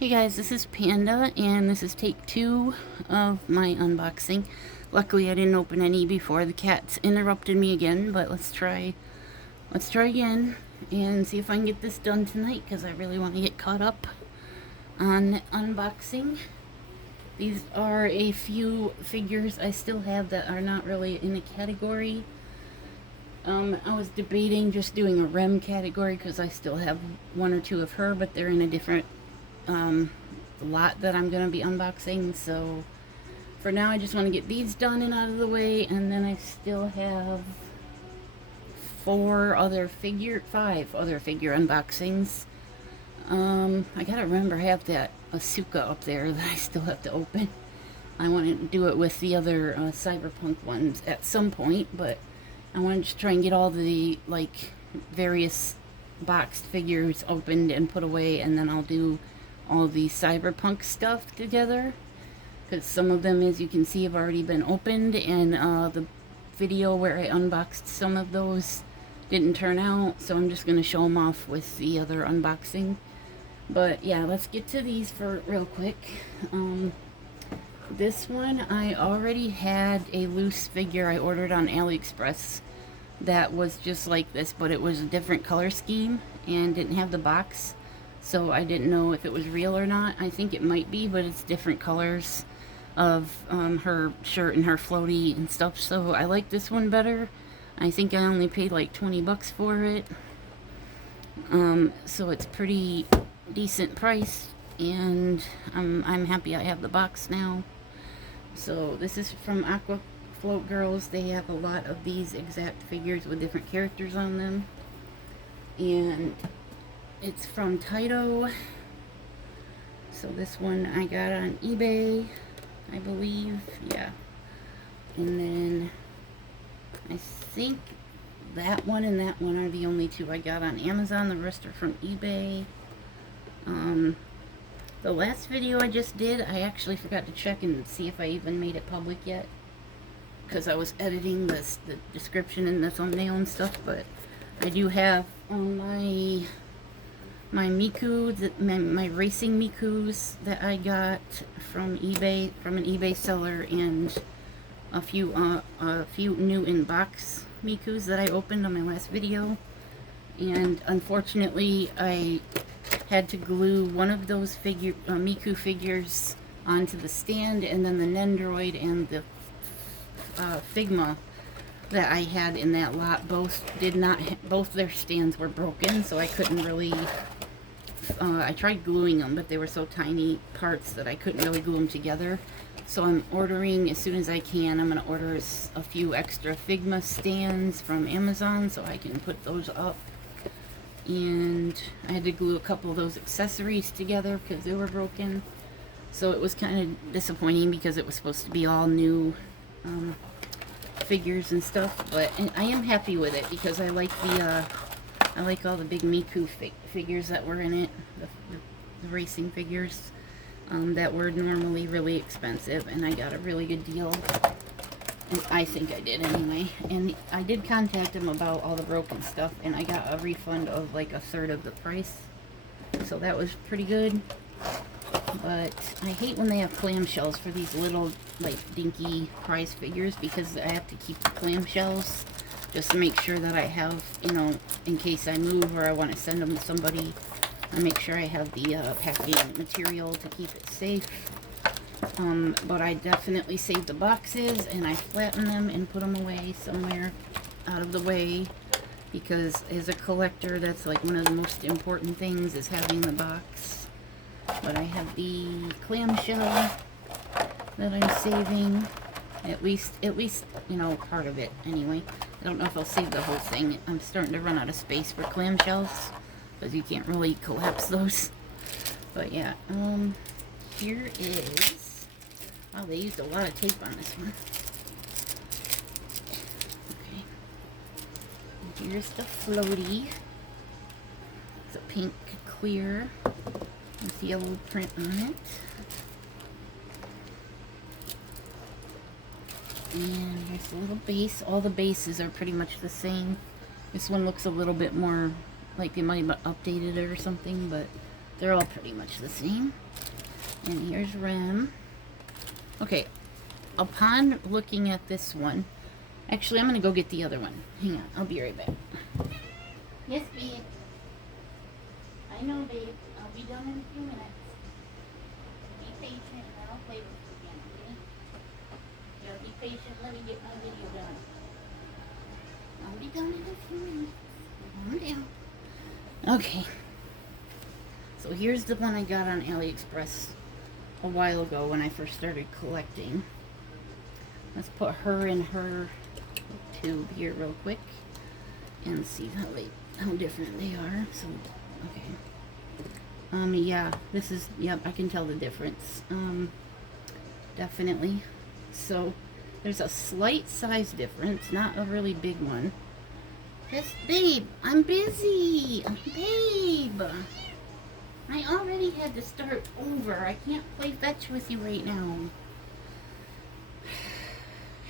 Hey guys, this is Panda, and this is take 2 of my unboxing. Luckily I didn't open any before the cats interrupted me again, but let's try again and see if I can get this done tonight, because I really want to get caught up on unboxing. These are a few figures I still have that are not really in a category. I was debating just doing a REM category because I still have one or two of her, but they're in a different lot that I'm going to be unboxing. So for now I just want to get these done and out of the way, and then I still have 5 other figure unboxings. I gotta remember I have that Asuka up there that I still have to open. I want to do it with the other cyberpunk ones at some point, but I want to just try and get all the various boxed figures opened and put away, and then I'll do all the cyberpunk stuff together, because some of them, as you can see, have already been opened, and the video where I unboxed some of those didn't turn out, so I'm just going to show them off with the other unboxing. But yeah, let's get to these for real quick. This one, I already had a loose figure I ordered on AliExpress that was just like this, but it was a different color scheme and didn't have the box, so I didn't know if it was real or not. I think it might be, but it's different colors of her shirt and her floaty and stuff, so I like this one better. I think I only paid like 20 bucks for it, so it's pretty decent price, and I'm happy I have the box now. So this is from Aqua Float Girls. They have a lot of these exact figures with different characters on them, and it's from Taito. So this one I got on eBay, I believe. Yeah. And then I think that one and that one are the only two I got on Amazon. The rest are from eBay. The last video I just did, I actually forgot to check and see if I even made it public yet, because I was editing the description and the thumbnail and stuff. But I do have on my Miku, my racing Mikus that I got from eBay, from an eBay seller, and a few new in-box Mikus that I opened on my last video. And unfortunately, I had to glue one of those Miku figures onto the stand, and then the Nendroid and the Figma that I had in that lot both their stands were broken, so I couldn't really I tried gluing them, but they were so tiny parts that I couldn't really glue them together. So I'm ordering, as soon as I can, I'm going to order a few extra Figma stands from Amazon so I can put those up. And I had to glue a couple of those accessories together because they were broken. So it was kind of disappointing because it was supposed to be all new figures and stuff. But I am happy with it because I like I like all the big Miku figures that were in it, the racing figures that were normally really expensive, and I got a really good deal. I think I did anyway. And I did contact him about all the broken stuff, and I got a refund of like 1/3 of the price. So that was pretty good. But I hate when they have clamshells for these little like dinky prize figures, because I have to keep the clamshells just to make sure that I have, you know, in case I move or I want to send them to somebody, I make sure I have the packing material to keep it safe. But I definitely saved the boxes, and I flattened them and put them away somewhere out of the way, because as a collector, that's like one of the most important things, is having the box. But I have the clamshell that I'm saving, at least, you know, part of it anyway. I don't know if I'll save the whole thing. I'm starting to run out of space for clamshells, because you can't really collapse those. But yeah, here is... Oh, they used a lot of tape on this one. Okay. And here's the floaty. It's a pink clear with yellow print on it. And there's a little base. All the bases are pretty much the same. This one looks a little bit more like they might have updated it or something, but They're all pretty much the same. And here's REM. Okay, upon looking at this one, actually I'm gonna go get the other one. Hang on, I'll be right back. Yes, babe. I know, babe. I'll be done in a few minutes. Be patient and I'll play with you again, okay? You gotta be patient, let me get my video done. I'll be done in a few minutes. Calm down. Okay. So here's the one I got on AliExpress a while ago when I first started collecting. Let's put her in her tube here real quick and see how different they are. So, okay. Yeah, this is, yep, I can tell the difference. Definitely. So, there's a slight size difference, not a really big one. Yes, babe, I'm busy. Babe. I already had to start over. I can't play fetch with you right now.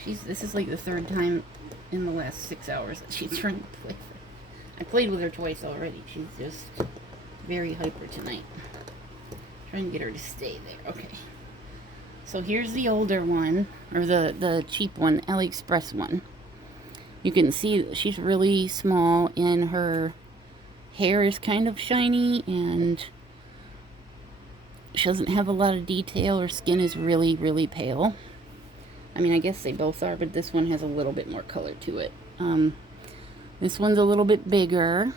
This is like the third time in the last 6 hours that she's trying to play. I played with her twice already. She's just very hyper tonight. Trying to get her to stay there. Okay. So here's the older one, or the cheap one, AliExpress one. You can see that she's really small and her hair is kind of shiny and she doesn't have a lot of detail. Her skin is really, really pale. I mean, I guess they both are, but this one has a little bit more color to it. This one's a little bit bigger.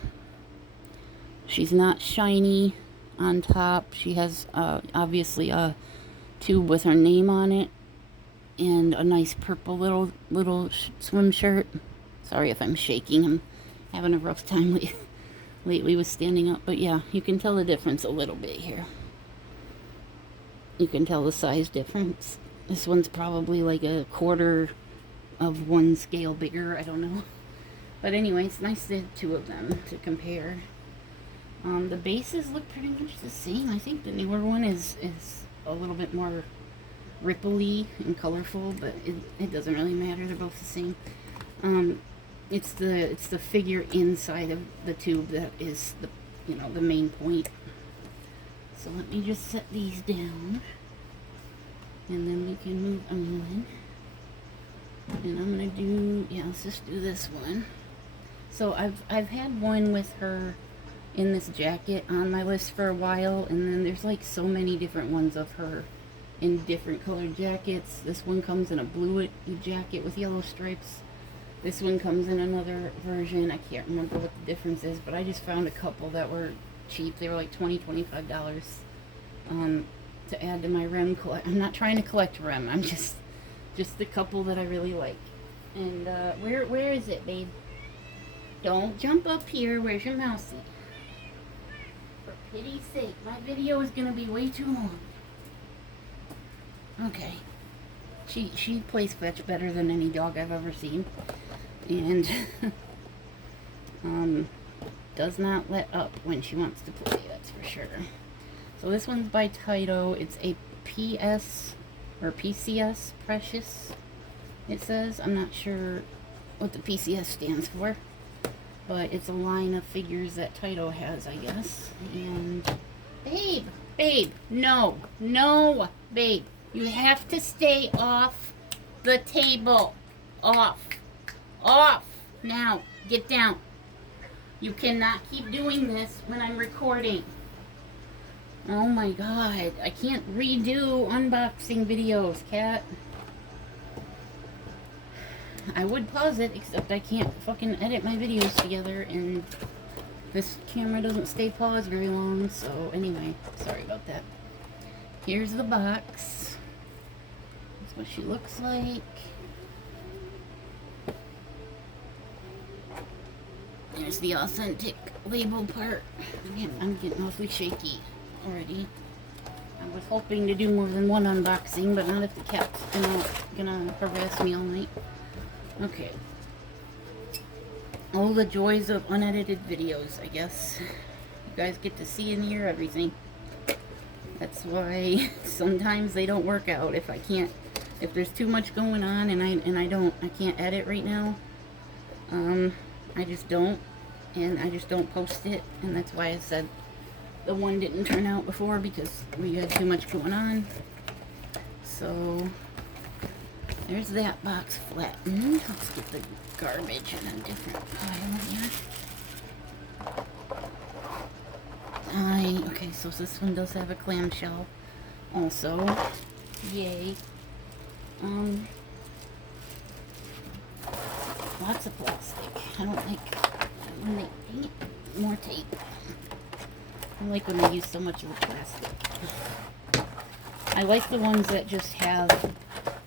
She's not shiny on top. She has obviously a tube with her name on it and a nice purple little swim shirt. Sorry if I'm shaking. I'm having a rough time lately with standing up, but yeah, you can tell the difference a little bit here. You can tell the size difference. This one's probably like a quarter of one scale bigger. I don't know. But anyway, it's nice to have two of them to compare. The bases look pretty much the same. I think the newer one is a little bit more ripply and colorful, but it doesn't really matter. They're both the same. It's the figure inside of the tube that is the main point. So let me just set these down, and then we can move on. And I'm gonna do, let's just do this one. So I've had one with her in this jacket on my list for a while, and then there's like so many different ones of her in different colored jackets. This one comes in a blue jacket with yellow stripes. This one comes in another version. I can't remember what the difference is, but I just found a couple that were cheap. They were like $25 to add to my REM collect. I'm not trying to collect REM. I'm just the couple that I really like. And where is it, babe? Don't jump up here. Where's your mousey? For pity's sake, my video is gonna be way too long. Okay. She plays fetch better than any dog I've ever seen. And does not let up when she wants to play, that's for sure. So this one's by Taito. It's a PS or PCS Precious, it says. I'm not sure what the PCS stands for, but it's a line of figures that Taito has, I guess. And babe, no, babe, you have to stay off the table. Off now. Get down. You cannot keep doing this when I'm recording. Oh my god, I can't redo unboxing videos, cat. I would pause it, except I can't fucking edit my videos together, and this camera doesn't stay paused very long, so anyway, sorry about that. Here's the box. That's what she looks like. There's the authentic label part. I'm getting awfully shaky already. I was hoping to do more than one unboxing, but not if the cat's gonna harass me all night. Okay. All the joys of unedited videos, I guess. You guys get to see and hear everything. That's why sometimes they don't work out. If there's too much going on and I can't edit right now. I just don't, and I just don't post it, and that's why I said the one didn't turn out before because we had too much going on. So there's that box flattened. Let's get the garbage in a different pile here. Okay, so this one does have a clamshell also. Yay. Lots of plastic. I don't like when they paint more tape. I like when they use so much of the plastic. I like the ones that just have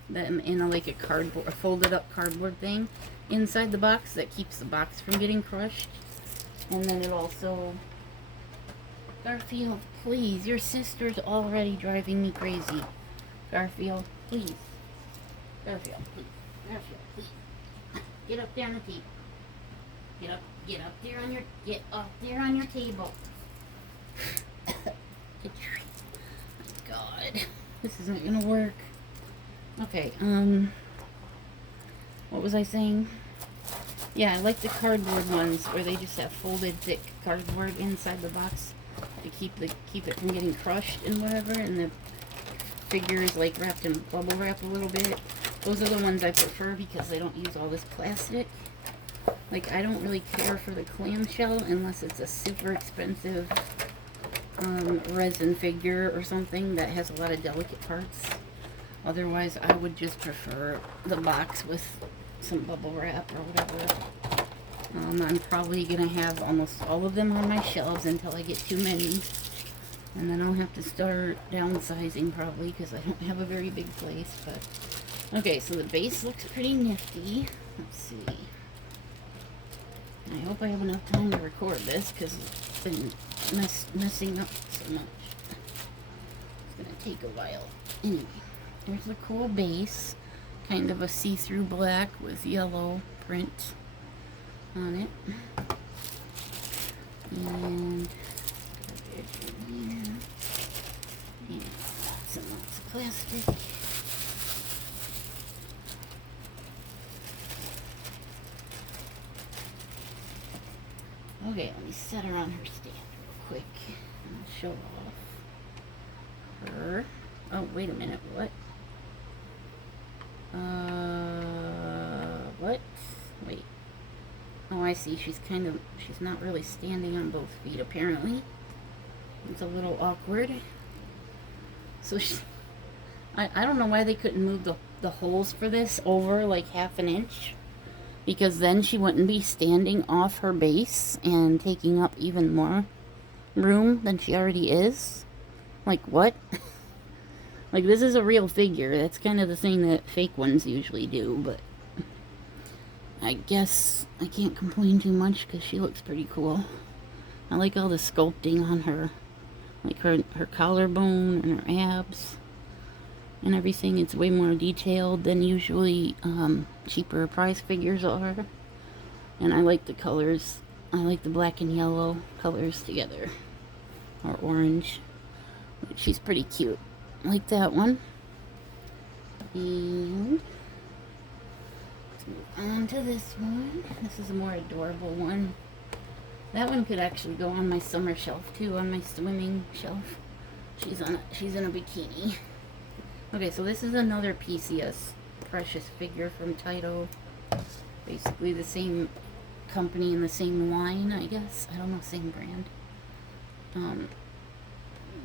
them in a cardboard, a folded up cardboard thing inside the box that keeps the box from getting crushed. And then it also, Garfield, please, your sister's already driving me crazy. Garfield, please. Garfield, please. Garfield, please. Get up there on the table. Get up there on your table. My God, this isn't gonna work. Okay, what was I saying? Yeah, I like the cardboard ones where they just have folded thick cardboard inside the box to keep it from getting crushed and whatever, and the figure is like wrapped in bubble wrap a little bit. Those are the ones I prefer because they don't use all this plastic. Like, I don't really care for the clamshell unless it's a super expensive resin figure or something that has a lot of delicate parts. Otherwise, I would just prefer the box with some bubble wrap or whatever. I'm probably going to have almost all of them on my shelves until I get too many. And then I'll have to start downsizing probably because I don't have a very big place. But okay, so the base looks pretty nifty. Let's see. I hope I have enough time to record this because it's been messing up so much. It's going to take a while. Anyway, there's a cool base. Kind of a see-through black with yellow print on it. And lots and lots of plastic. Okay, let me set her on her stand real quick and show off her. Oh, wait a minute, what? What? Wait. Oh, I see. She's not really standing on both feet, apparently. It's a little awkward. So I don't know why they couldn't move the holes for this over like half an inch. Because then she wouldn't be standing off her base and taking up even more room than she already is. Like, what? Like, this is a real figure. That's kind of the thing that fake ones usually do, but I guess I can't complain too much because she looks pretty cool. I like all the sculpting on her. Like her collarbone and her abs and everything. It's way more detailed than usually cheaper price figures are. And I like the colors. I like the black and yellow colors together. Or orange. She's pretty cute. I like that one. And let's move on to this one. This is a more adorable one. That one could actually go on my summer shelf too, on my swimming shelf. She's in a bikini. Okay, so this is another PCS Precious figure from Taito. Basically the same company and the same line, I guess. I don't know, same brand.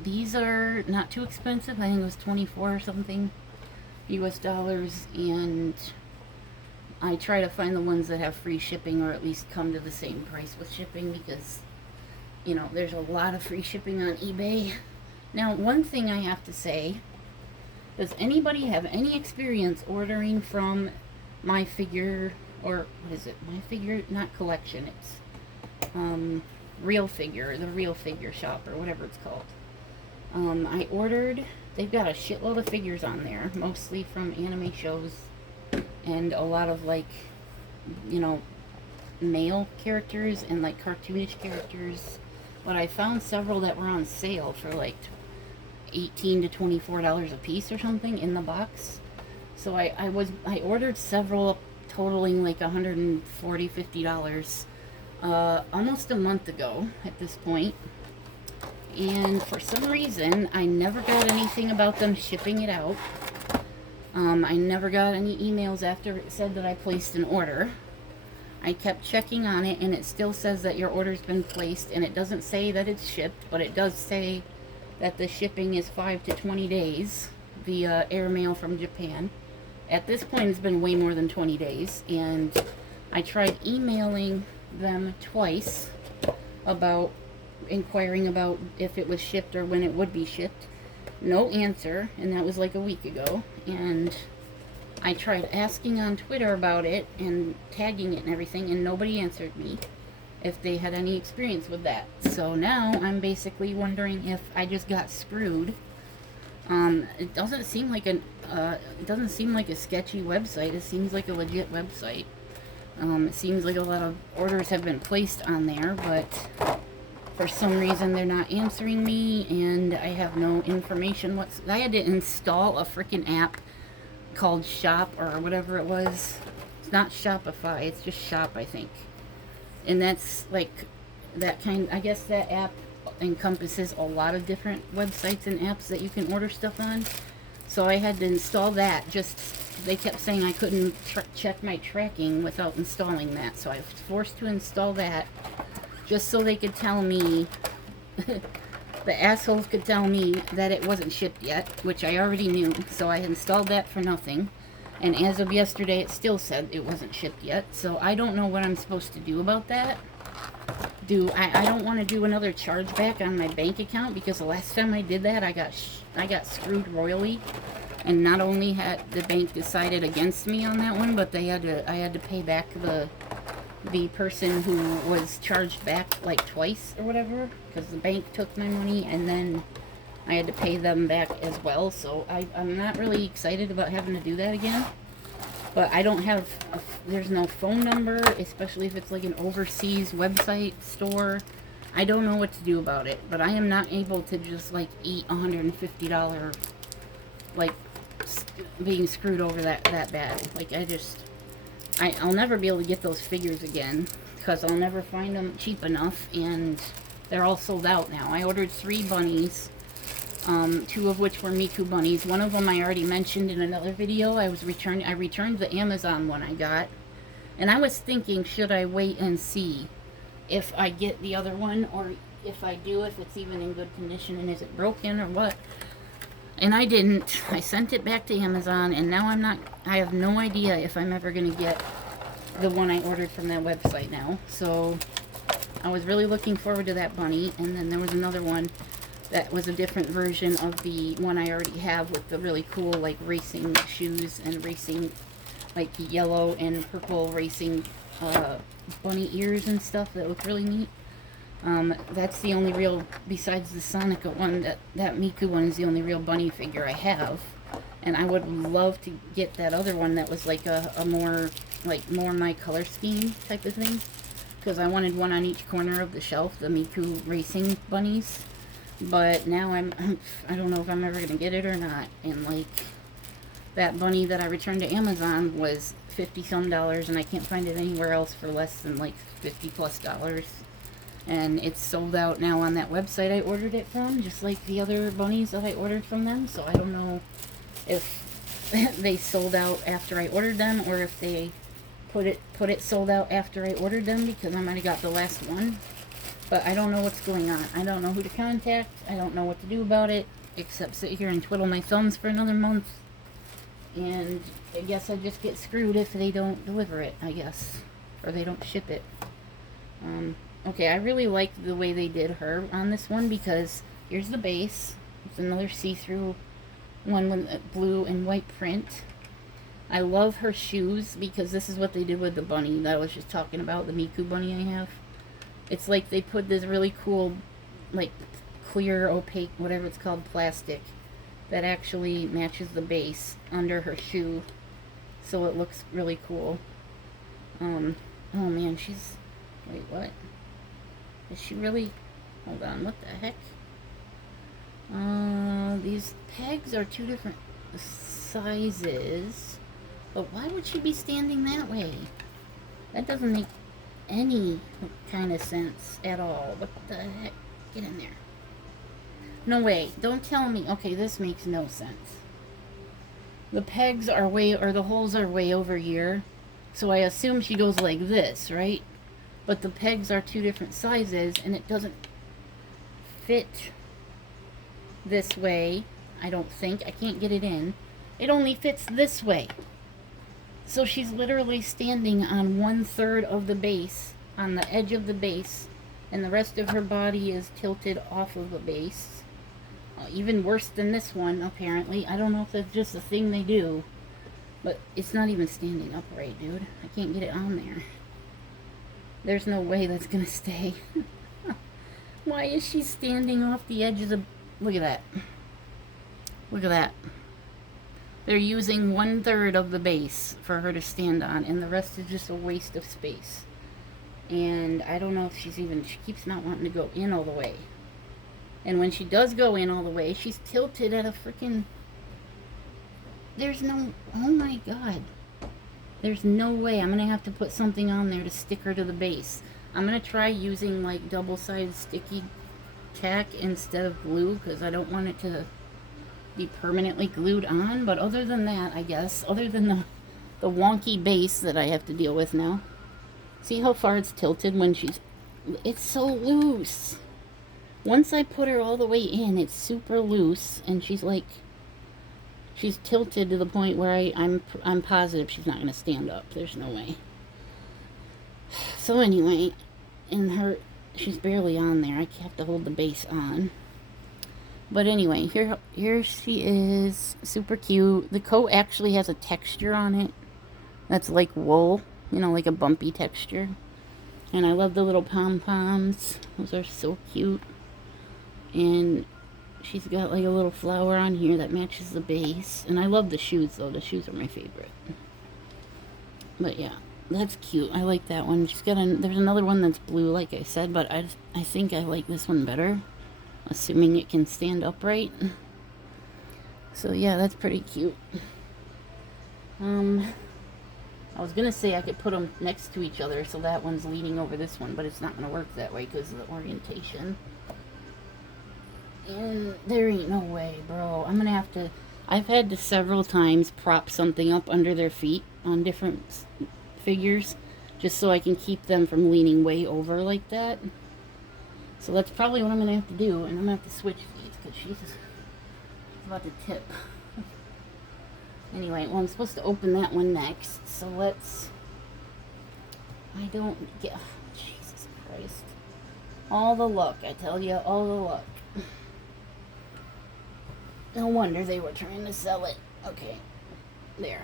These are not too expensive. I think it was 24 or something US dollars, and I try to find the ones that have free shipping or at least come to the same price with shipping because, you know, there's a lot of free shipping on eBay. Now, one thing I have to say, does anybody have any experience ordering from My Figure, or what is it? My Figure, not collection, it's Real Figure, the Real Figure shop, or whatever it's called. I ordered, they've got a shitload of figures on there, mostly from anime shows, and a lot of, like, you know, male characters and, like, cartoonish characters. But I found several that were on sale for, like, $18 to $24 a piece or something in the box. So I ordered several totaling, like, $140, $50, almost a month ago at this point. And for some reason, I never got anything about them shipping it out. I never got any emails after it said that I placed an order. I kept checking on it, and it still says that your order's been placed, and it doesn't say that it's shipped, but it does say that the shipping is 5 to 20 days via airmail from Japan. At this point, it's been way more than 20 days, and I tried emailing them twice about inquiring about if it was shipped or when it would be shipped. No answer, and that was like a week ago. And I tried asking on Twitter about it and tagging it and everything, and nobody answered me if they had any experience with that. So now I'm basically wondering if I just got screwed. It doesn't seem like a sketchy website. It seems like a legit website. It seems like a lot of orders have been placed on there, but for some reason they're not answering me, and I have no information. I had to install a freaking app called Shop or whatever it was. It's not Shopify, it's just Shop, I think. And that's like that kind. I guess that app encompasses a lot of different websites and apps that you can order stuff on. So I had to install that. They kept saying I couldn't check my tracking without installing that, so I was forced to install that just so they could tell me, the assholes could tell me that it wasn't shipped yet, which I already knew. So I installed that for nothing, and as of yesterday it still said it wasn't shipped yet. So I don't know what I'm supposed to do about that. I don't want to do another chargeback on my bank account, because the last time I did that I got screwed royally. And not only had the bank decided against me on that one, but I had to pay back the person who was charged back like twice or whatever, because the bank took my money and then I had to pay them back as well. So I'm not really excited about having to do that again. But I don't have, there's no phone number, especially if it's like an overseas website store. I don't know what to do about it, but I am not able to just like eat $150, like being screwed over that bad. Like I'll never be able to get those figures again, because I'll never find them cheap enough, and they're all sold out now. I ordered 3 bunnies. 2 of which were Miku bunnies. One of them I already mentioned in another video. I returned the Amazon one I got. And I was thinking, should I wait and see if I get the other one, or if I do, if it's even in good condition, and is it broken or what? And I didn't. I sent it back to Amazon, and now I have no idea if I'm ever going to get the one I ordered from that website now. So I was really looking forward to that bunny. And then there was another one that was a different version of the one I already have, with the really cool like racing shoes and racing, like yellow and purple racing bunny ears and stuff that look really neat. That's the only real, besides the Sonico one, that Miku one is the only real bunny figure I have. And I would love to get that other one that was like a more my color scheme type of thing, because I wanted one on each corner of the shelf, the Miku racing bunnies. But now I don't know if I'm ever going to get it or not. And like, that bunny that I returned to Amazon was $50-some, and I can't find it anywhere else for less than like $50+. And it's sold out now on that website I ordered it from, just like the other bunnies that I ordered from them. So I don't know if they sold out after I ordered them, or if they put it sold out after I ordered them, because I might have got the last one. But I don't know what's going on. I don't know who to contact. I don't know what to do about it, except sit here and twiddle my thumbs for another month. And I guess I just get screwed if they don't deliver it, I guess. Or they don't ship it. Okay, I really like the way they did her on this one, because here's the base. It's another see-through one with blue and white print. I love her shoes, because this is what they did with the bunny that I was just talking about, the Miku bunny I have. It's like they put this really cool, like, clear, opaque, whatever it's called, plastic that actually matches the base under her shoe, so it looks really cool. Oh man, wait, what? Is she really, hold on, what the heck? These pegs are 2 different sizes, but why would she be standing that way? That doesn't make any kind of sense at all. What the heck? Get in there. No way. Don't tell me. Okay, this makes no sense. The pegs are way, or the holes are way over here. So I assume she goes like this, right? But the pegs are two different sizes, and it doesn't fit this way. I don't think. I can't get it in. It only fits this way. So she's literally standing on 1/3 of the base, on the edge of the base, and the rest of her body is tilted off of the base. Even worse than this one, apparently. I don't know if that's just a thing they do, but it's not even standing upright, dude. I can't get it on there. There's no way that's gonna stay. Why is she standing off the edge of the... Look at that. Look at that. They're using 1/3 of the base for her to stand on, and the rest is just a waste of space. And I don't know if she's even... She keeps not wanting to go in all the way. And when she does go in all the way, she's tilted at a freaking... There's no... Oh my god. There's no way. I'm going to have to put something on there to stick her to the base. I'm going to try using like double-sided sticky tack instead of glue, because I don't want it to be permanently glued on. But other than that, I guess, other than the wonky base that I have to deal with now. See how far it's tilted when she's... It's so loose. Once I put her all the way in, it's super loose, and she's like, she's tilted to the point where I'm positive she's not going to stand up. There's no way. So anyway, she's barely on there. I have to hold the base on. But anyway, here she is, super cute. The coat actually has a texture on it that's like wool, you know, like a bumpy texture. And I love the little pom-poms. Those are so cute. And she's got like a little flower on here that matches the base. And I love the shoes, though. The shoes are my favorite. But yeah, that's cute. I like that one. She's got there's another one that's blue, like I said, but I think I like this one better, assuming it can stand upright. So yeah, that's pretty cute. I was gonna say I could put them next to each other so that one's leaning over this one, but it's not gonna work that way because of the orientation. And there ain't no way, bro. I'm gonna have to... I've had to several times prop something up under their feet on different figures just so I can keep them from leaning way over like that. So that's probably what I'm gonna have to do, and I'm gonna have to switch these because she's about to tip. Anyway, well, I'm supposed to open that one next, so let's... I don't get... Jesus Christ. All the luck, I tell you, all the luck. No wonder they were trying to sell it. Okay, there.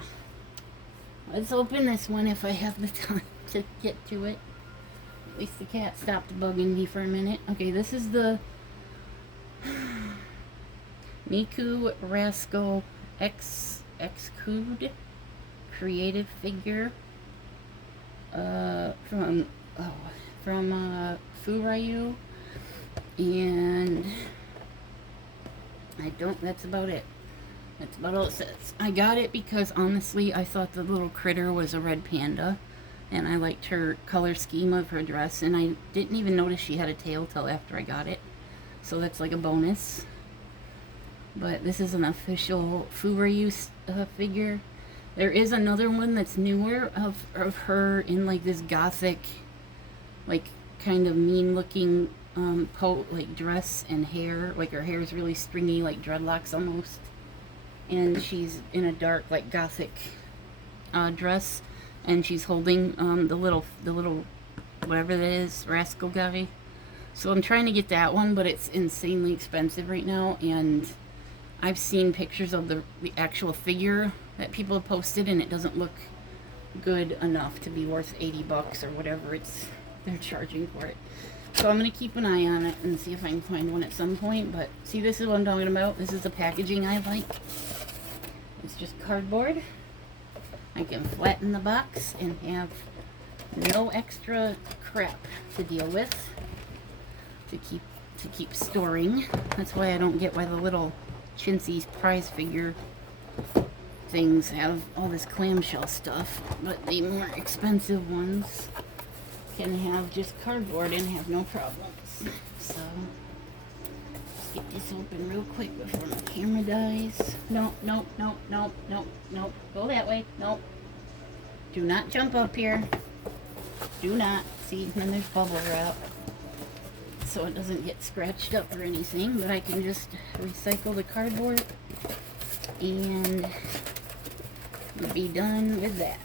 Let's open this one if I have the time to get to it. At least the cat stopped bugging me for a minute. Okay, this is the Miku Rascal Xcode creative figure from Furayu, and that's about it. That's about all it says. I got it because honestly I thought the little critter was a red panda, and I liked her color scheme of her dress, and I didn't even notice she had a tail till after I got it, so that's like a bonus. But this is an official Furayu figure. There is another one that's newer of her in like this gothic, like kind of mean looking coat, like dress and hair. Like her hair is really stringy, like dreadlocks almost. And she's in a dark, like gothic dress, and she's holding the little whatever that is, Rascal guy. So I'm trying to get that one, but it's insanely expensive right now, and I've seen pictures of the actual figure that people have posted, and it doesn't look good enough to be worth 80 bucks or whatever they're charging for it. So I'm going to keep an eye on it and see if I can find one at some point. But see, this is what I'm talking about. This is the packaging I like. It's just cardboard. I can flatten the box and have no extra crap to deal with to keep storing. That's why I don't get why the little chintzy prize figure things have all this clamshell stuff, but the more expensive ones can have just cardboard and have no problems. So just get this open real quick before my camera dies. No, no, no, no, no, no. Go that way. No. Do not jump up here. Do not. See, then there's bubble wrap. So it doesn't get scratched up or anything, but I can just recycle the cardboard and be done with that.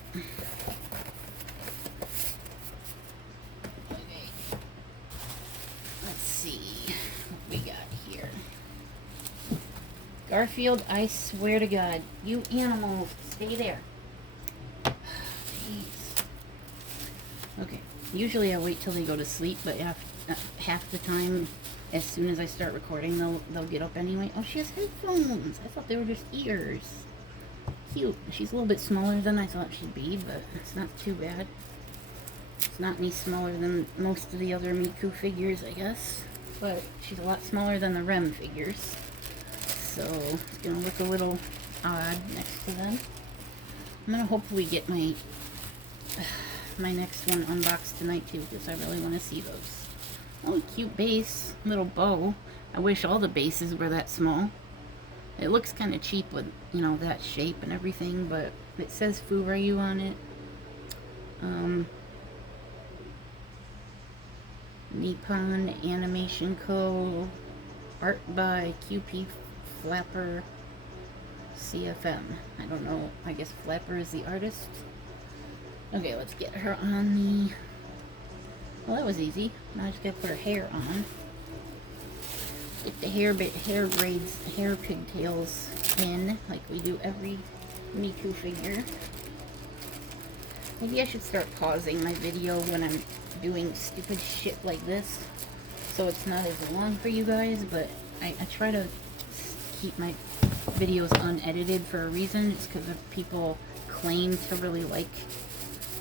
Okay. Let's see what we got here. Garfield, I swear to God, you animals, stay there. Jeez. Okay, usually I wait till they go to sleep, but half the time, as soon as I start recording, they'll get up anyway. Oh, she has headphones. I thought they were just ears. Cute. She's a little bit smaller than I thought she'd be, but it's not too bad. It's not any smaller than most of the other Miku figures, I guess. But she's a lot smaller than the REM figures. So it's gonna look a little odd next to them. I'm gonna hopefully get my next one unboxed tonight too, because I really want to see those. Oh, cute base, little bow. I wish all the bases were that small. It looks kind of cheap with, you know, that shape and everything, but it says Furayu on it. Nippon Animation Co. Art by QP Flapper CFM. I don't know, I guess Flapper is the artist. Okay, let's get her on the... Well, that was easy. Now I just gotta put her hair on. Get the hair braids, hair pigtails in, like we do every Miku figure. Maybe I should start pausing my video when I'm doing stupid shit like this, so it's not as long for you guys, but I try to keep my videos unedited for a reason. It's because people claim to really like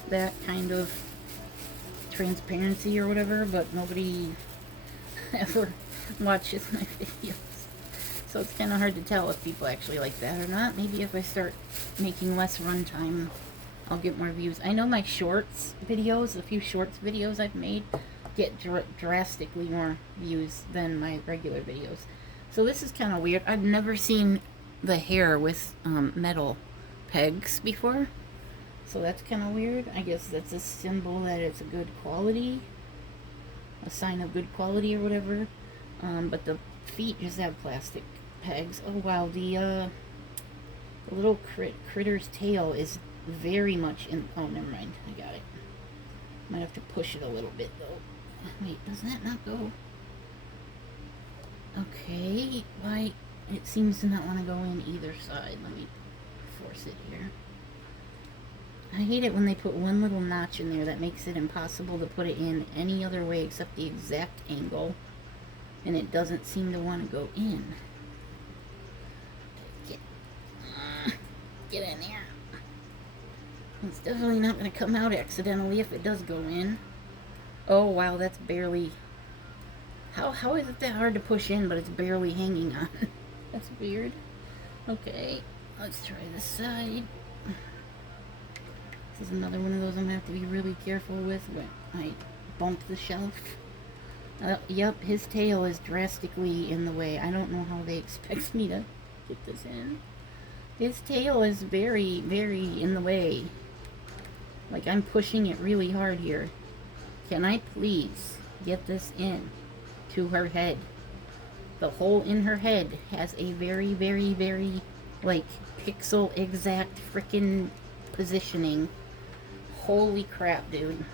that kind of transparency or whatever, but nobody ever watches my videos, so it's kind of hard to tell if people actually like that or not. Maybe if I start making less runtime, I'll get more views. I know my shorts videos, the few shorts videos I've made, get drastically more views than my regular videos. So this is kind of weird. I've never seen the hair with metal pegs before. So that's kind of weird. I guess that's a symbol that it's a good quality. A sign of good quality or whatever. But the feet just have plastic pegs. Oh wow, the little critter's tail is very much in... Oh, never mind. I got it. Might have to push it a little bit though. Wait, does that not go? Okay, why? It seems to not want to go in either side. Let me force it here. I hate it when they put one little notch in there that makes it impossible to put it in any other way except the exact angle, and it doesn't seem to want to go in. Get in there. It's definitely not going to come out accidentally if it does go in. Oh wow, that's barely... How is it that hard to push in, but it's barely hanging on? That's weird. Okay, let's try this side. This is another one of those I'm going to have to be really careful with when I bump the shelf. Yep, his tail is drastically in the way. I don't know how they expect me to get this in. His tail is very, very in the way. Like, I'm pushing it really hard here. Can I please get this in to her head? The hole in her head has a very, very, very, like, pixel exact frickin' positioning. Holy crap, dude.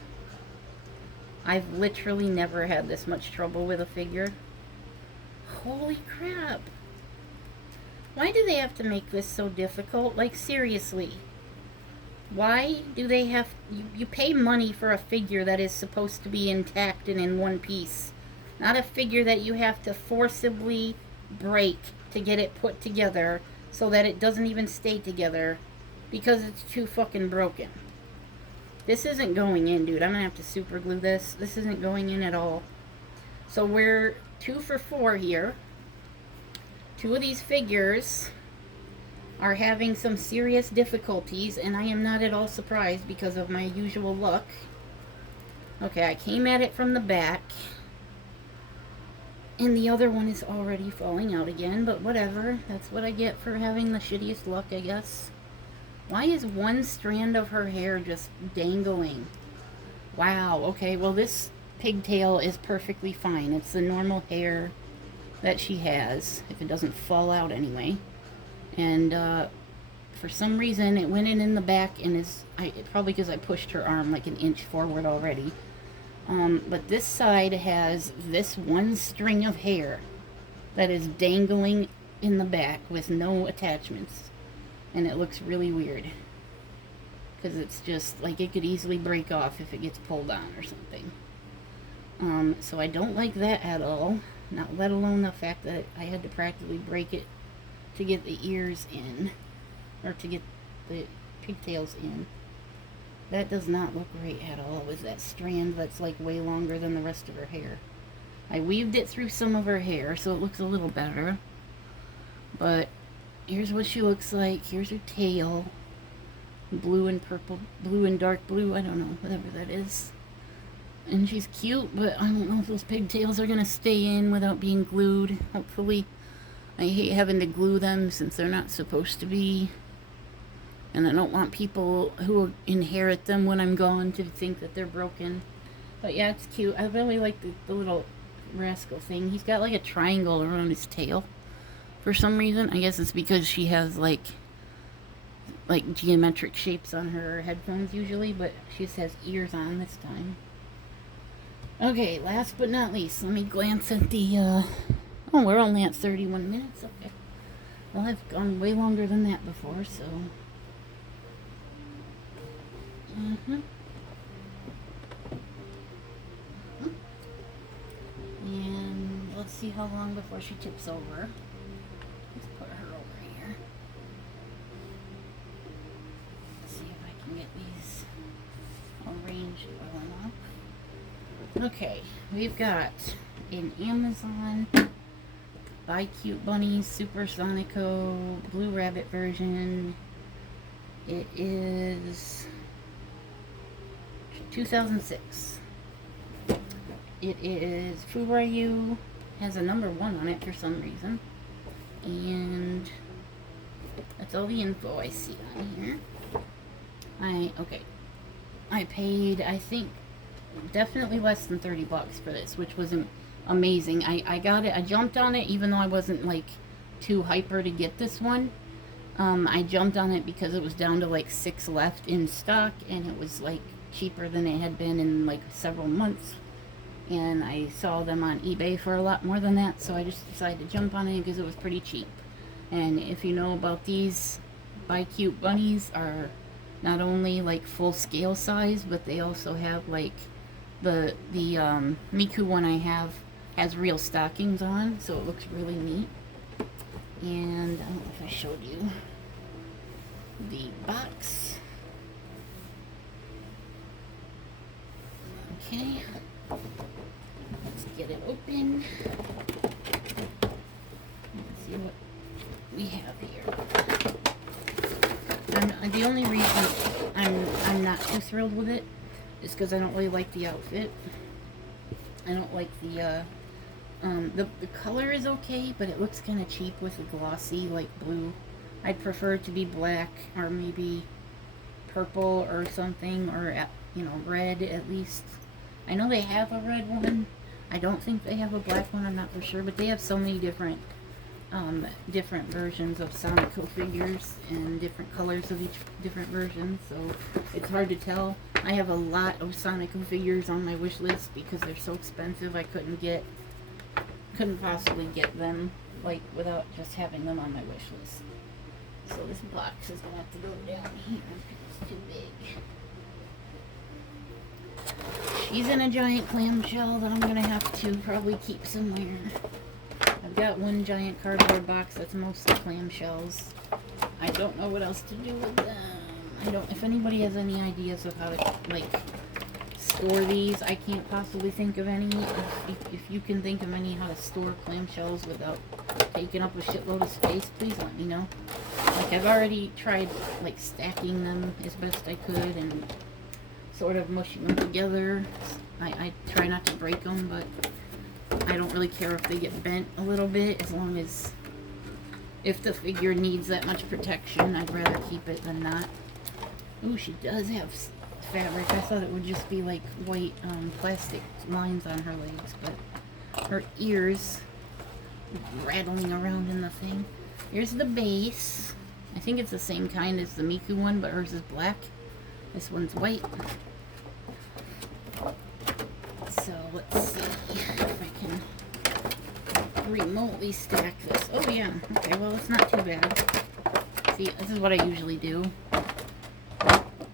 I've literally never had this much trouble with a figure. Holy crap. Why do they have to make this so difficult? Like, seriously. Why do they have... You pay money for a figure that is supposed to be intact and in one piece. Not a figure that you have to forcibly break to get it put together so that it doesn't even stay together because it's too fucking broken. This isn't going in, dude. I'm gonna have to super glue this. This isn't going in at all. So we're 2 for 4 here. 2 of these figures are having some serious difficulties, and I am not at all surprised because of my usual luck. Okay, I came at it from the back. And the other one is already falling out again, but whatever. That's what I get for having the shittiest luck, I guess. Why is one strand of her hair just dangling? Wow, okay, well this pigtail is perfectly fine. It's the normal hair that she has, if it doesn't fall out anyway. And for some reason it went in the back and probably because I pushed her arm like an inch forward already. But this side has this one string of hair that is dangling in the back with no attachments. And it looks really weird. Because it's just like it could easily break off if it gets pulled on or something. So I don't like that at all. Not let alone the fact that I had to practically break it to get the ears in. Or to get the pigtails in. That does not look great at all with that strand that's like way longer than the rest of her hair. I weaved it through some of her hair so it looks a little better. But here's what she looks like. Here's her tail. Blue and purple, blue and dark blue, I don't know, whatever that is. And she's cute, but I don't know if those pigtails are going to stay in without being glued, hopefully. I hate having to glue them since they're not supposed to be. And I don't want people who inherit them when I'm gone to think that they're broken. But yeah, it's cute. I really like the little Rascal thing. He's got like a triangle around his tail for some reason. I guess it's because she has like geometric shapes on her headphones usually, but she just has ears on this time. Okay, last but not least, let me glance at the, oh, we're only at 31 minutes, okay. Well, I've gone way longer than that before, so. And let's see how long before she tips over. Let's put her over here. Let's see if I can get these arranged well enough. Okay, we've got an Amazon BiCute Bunny Super Sonico Blue Rabbit version. It is 2006. It is Furbabies, has a number 1 on it for some reason. And that's all the info I see on here. I paid, I think, definitely less than 30 bucks for this, which was amazing. I got it, I jumped on it even though I wasn't like too hyper to get this one. I jumped on it because it was down to like 6 left in stock, and it was like cheaper than it had been in like several months. And I saw them on eBay for a lot more than that, so I just decided to jump on it because it was pretty cheap. And if you know about these, BiCute bunnies are not only like full scale size, but they also have like the Miku one I have has real stockings on, so it looks really neat. And I don't know if I showed you the box. Okay, let's get it open. Let's see what we have here. The only reason I'm not too thrilled with it is because I don't really like the outfit. I don't like the color is okay, but it looks kind of cheap with the glossy like blue. I'd prefer it to be black or maybe purple or something, or you know, red at least. I know they have a red one. I don't think they have a black one, I'm not for sure, but they have so many different versions of Sonico figures and different colors of each different version, so it's hard to tell. I have a lot of Sonico figures on my wish list because they're so expensive. I couldn't possibly get them like without just having them on my wish list. So this box is gonna have to go down here because it's too big. She's in a giant clamshell that I'm gonna have to probably keep somewhere. I've got one giant cardboard box that's mostly clamshells. I don't know what else to do with them. If anybody has any ideas of how to like store these, I can't possibly think of any. If you can think of any how to store clamshells without taking up a shitload of space, please let me know. Like, I've already tried like stacking them as best I could and sort of mushing them together. I try not to break them, but I don't really care if they get bent a little bit, as long as if the figure needs that much protection, I'd rather keep it than not. Ooh, she does have fabric. I thought it would just be like white plastic lines on her legs, but her ears rattling around in the thing. Here's the base. I think it's the same kind as the Miku one, but hers is black. This one's white. So let's see if I can remotely stack this. Oh yeah, okay, well it's not too bad. See, this is what I usually do,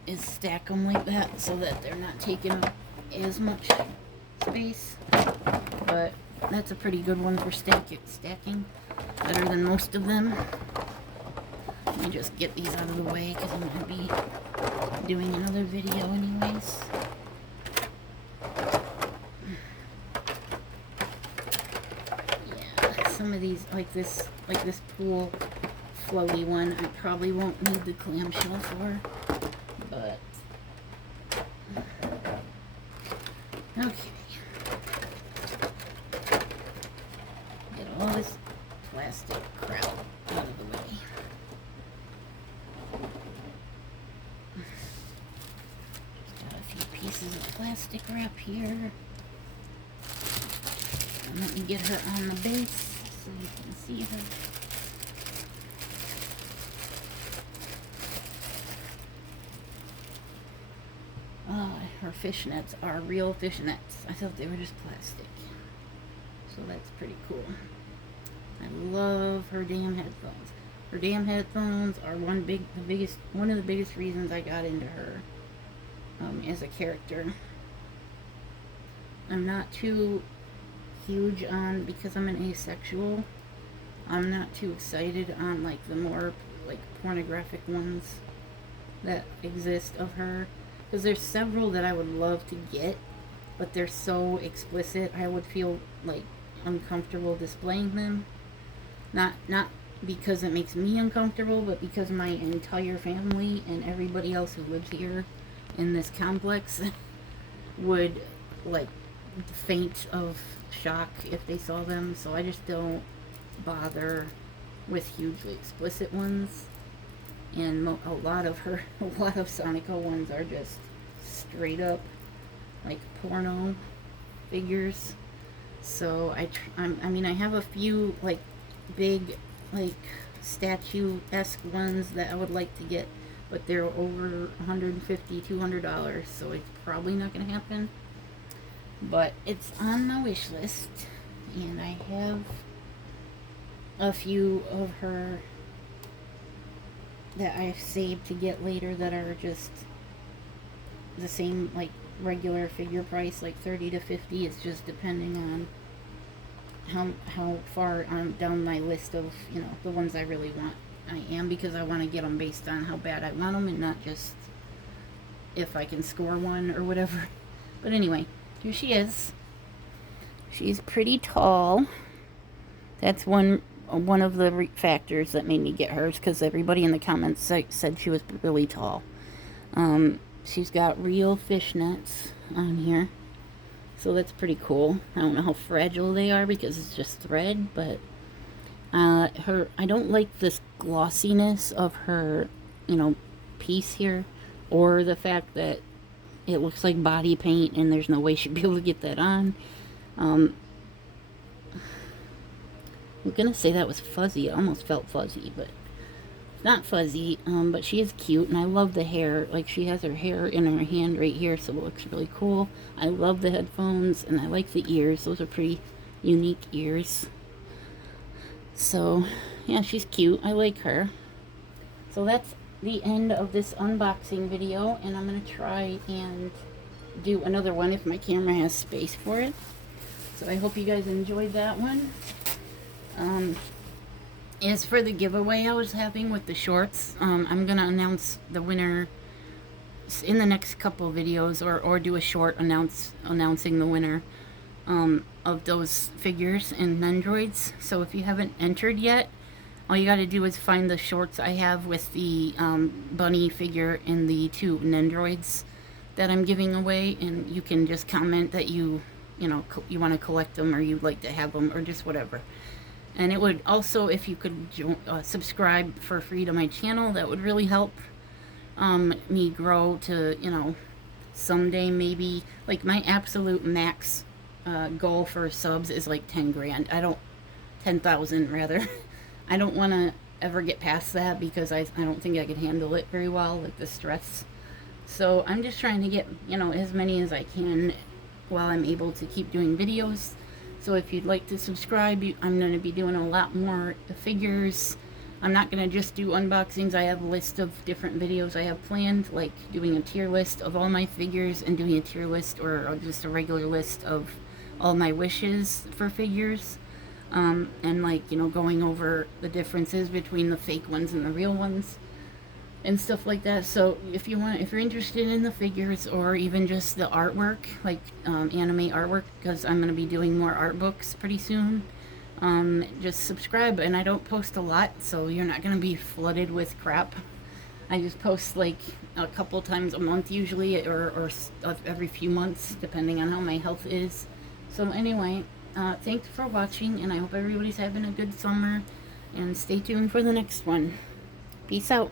is stack them like that so that they're not taking up as much space. But that's a pretty good one for stacking. Better than most of them. Let me just get these out of the way because I'm going to be doing another video anyways. Yeah, some of these, like this pool floaty one, I probably won't need the clamshell for, but okay. Get all this plastic crap out of the way. Just got a few pieces of plastic wrap here. And let me get her on the base so you can see her. Oh, her fishnets are real fishnets. I thought they were just plastic. So that's pretty cool. I love her damn headphones. Her damn headphones are one of the biggest reasons I got into her as a character. I'm not too huge on, because I'm an asexual, I'm not too excited on like the more like pornographic ones that exist of her, because there's several that I would love to get, but they're so explicit I would feel like uncomfortable displaying them. Not because it makes me uncomfortable, but because my entire family and everybody else who lives here in this complex would like faint of shock if they saw them. So I just don't bother with hugely explicit ones. And a lot of Sonico ones are just straight up like porno figures. So I mean I have a few like big like statue-esque ones that I would like to get, but they're over $150, $200, so it's probably not going to happen. But it's on my wish list, and I have a few of her that I've saved to get later that are just the same like regular figure price, like $30 to $50. It's just depending on how far I'm down my list of, you know, the ones I really want. I am, because I want to get them based on how bad I want them and not just if I can score one or whatever. But anyway, here she is. She's pretty tall. That's one of the factors that made me get hers, because everybody in the comments said she was really tall. She's got real fishnets on here, so that's pretty cool. I don't know how fragile they are because it's just thread, but I don't like this glossiness of her, you know, piece here, or the fact that it looks like body paint and there's no way she'd be able to get that on. I'm gonna say that was fuzzy. It almost felt fuzzy, but it's not fuzzy. But she is cute, and I love the hair. Like, she has her hair in her hand right here, so it looks really cool. I love the headphones, and I like the ears. Those are pretty unique ears. So, yeah, she's cute. I like her. So that's the end of this unboxing video, and I'm gonna try and do another one if my camera has space for it. So I hope you guys enjoyed that one. As for the giveaway I was having with the shorts, I'm gonna announce the winner in the next couple videos, or do a short announcing the winner of those figures and Nendroids. So if you haven't entered yet, all you gotta do is find the shorts I have with the bunny figure and the 2 Nendroids that I'm giving away, and you can just comment that you you know, you want to collect them or you'd like to have them or just whatever. And it would also, if you could subscribe for free to my channel, that would really help me grow to, you know, someday maybe, like my absolute max goal for subs is like 10 grand. 10,000 rather. I don't want to ever get past that because I don't think I could handle it very well, like the stress. So I'm just trying to get, you know, as many as I can while I'm able to keep doing videos. So if you'd like to subscribe, I'm going to be doing a lot more figures. I'm not going to just do unboxings. I have a list of different videos I have planned, like doing a tier list of all my figures and doing a tier list or just a regular list of all my wishes for figures. And like, you know, going over the differences between the fake ones and the real ones and stuff like that. So if you're interested in the figures or even just the artwork, like anime artwork, because I'm going to be doing more art books pretty soon, just subscribe. And I don't post a lot, so you're not going to be flooded with crap. I just post like a couple times a month usually, or every few months, depending on how my health is. So anyway, thanks for watching, and I hope everybody's having a good summer, and stay tuned for the next one. Peace out.